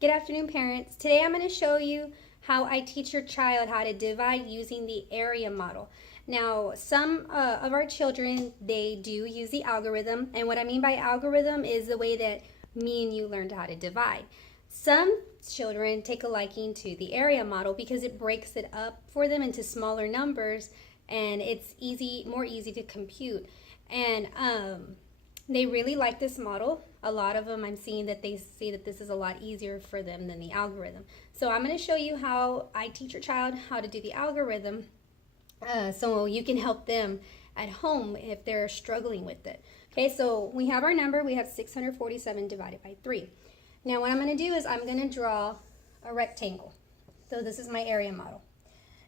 Good afternoon, parents. Today I'm going to show you how I teach your child how to divide using the area model. Now, some of our children, they do use the algorithm, and what I mean by algorithm is the way that me and you learned how to divide. Some children take a liking to the area model because it breaks it up for them into smaller numbers, and it's more easy to compute. And they really like this model. A lot of them, I'm seeing that they say that this is a lot easier for them than the algorithm. So I'm going to show you how I teach your child how to do the algorithm so you can help them at home if they're struggling with it. Okay, so we have our number. We have 647 divided by 3. Now what I'm going to do is I'm going to draw a rectangle. So this is my area model.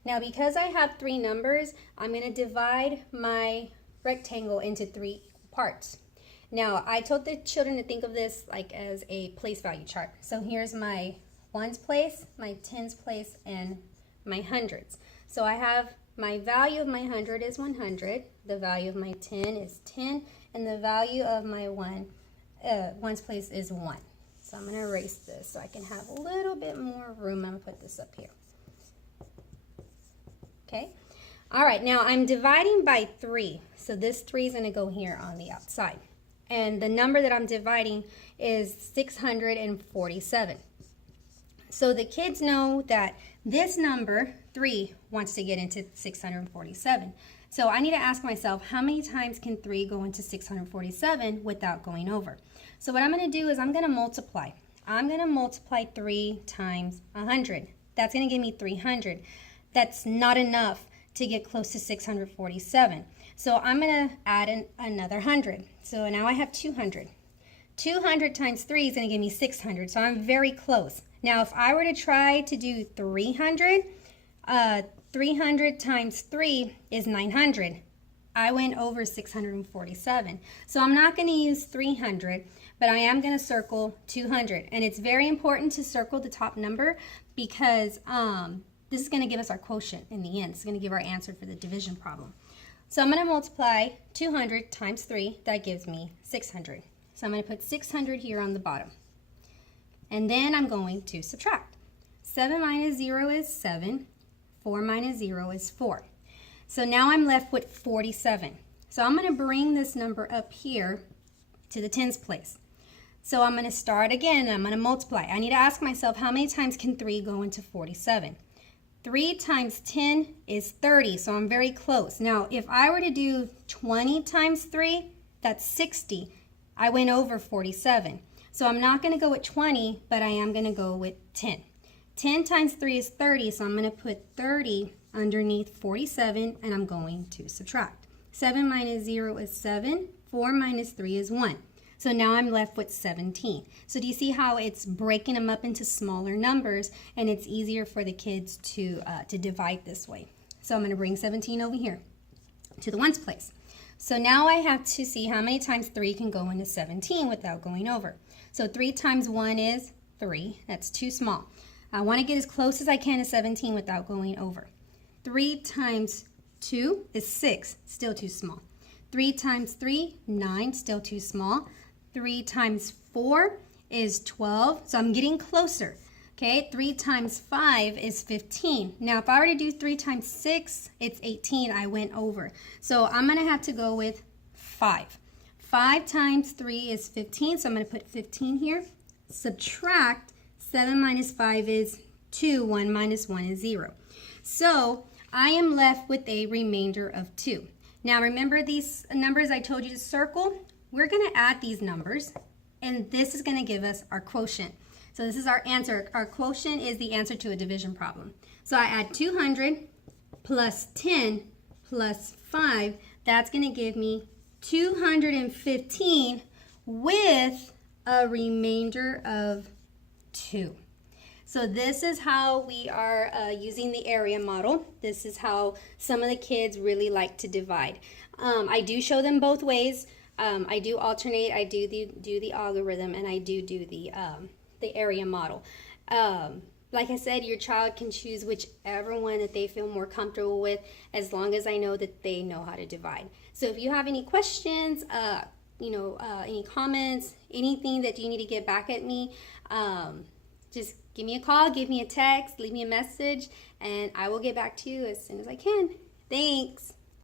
Now because I have 3 numbers, I'm going to divide my rectangle into 3 equal parts. Now, I told the children to think of this like as a place value chart. So here's my ones place, my tens place, and my hundreds. So I have my value of my 100 is 100, the value of my 10 is 10, and the value of my ones place is 1. So I'm going to erase this so I can have a little bit more room. I'm going to put this up here. Okay. All right, now I'm dividing by 3. So this 3 is going to go here on the outside. And the number that I'm dividing is 647. So the kids know that this number, 3, wants to get into 647. So I need to ask myself, how many times can 3 go into 647 without going over? So what I'm going to do is I'm going to multiply. I'm going to multiply 3 times 100. That's going to give me 300. That's not enough to get close to 647. So I'm going to add another 100. So now I have 200. 200 times 3 is going to give me 600. So I'm very close. Now if I were to try to do 300, 300 times 3 is 900. I went over 647. So I'm not going to use 300, but I am going to circle 200. And it's very important to circle the top number because this is going to give us our quotient in the end. It's going to give our answer for the division problem. So I'm going to multiply 200 times 3. That gives me 600. So I'm going to put 600 here on the bottom. And then I'm going to subtract. 7 minus 0 is 7. 4 minus 0 is 4. So now I'm left with 47. So I'm going to bring this number up here to the tens place. So I'm going to start again and I'm going to multiply. I need to ask myself, how many times can 3 go into 47? 3 times 10 is 30, so I'm very close. Now, if I were to do 20 times 3, that's 60. I went over 47. So I'm not going to go with 20, but I am going to go with 10. 10 times 3 is 30, so I'm going to put 30 underneath 47, and I'm going to subtract. 7 minus 0 is 7. 4 minus 3 is 1. So now I'm left with 17. So do you see how it's breaking them up into smaller numbers and it's easier for the kids to divide this way? So I'm going to bring 17 over here to the ones place. So now I have to see how many times 3 can go into 17 without going over. So 3 times 1 is 3. That's too small. I want to get as close as I can to 17 without going over. 3 times 2 is 6. Still too small. 3 times 3, 9. Still too small. 3 times 4 is 12, so I'm getting closer. Okay, 3 times 5 is 15. Now, if I were to do 3 times 6, it's 18. I went over. So I'm going to have to go with 5. 5 times 3 is 15, so I'm going to put 15 here. Subtract 7 minus 5 is 2. 1 minus 1 is 0. So I am left with a remainder of 2. Now, remember these numbers I told you to circle? We're going to add these numbers, and this is going to give us our quotient. So this is our answer. Our quotient is the answer to a division problem. So I add 200 plus 10 plus 5. That's going to give me 215 with a remainder of 2. So this is how we are using the area model. This is how some of the kids really like to divide. I do show them both ways. I do alternate. I do the algorithm, and I do the area model. Like I said, your child can choose whichever one that they feel more comfortable with, as long as I know that they know how to divide. So if you have any questions, any comments, anything that you need to get back at me, just give me a call, give me a text, leave me a message, and I will get back to you as soon as I can. Thanks.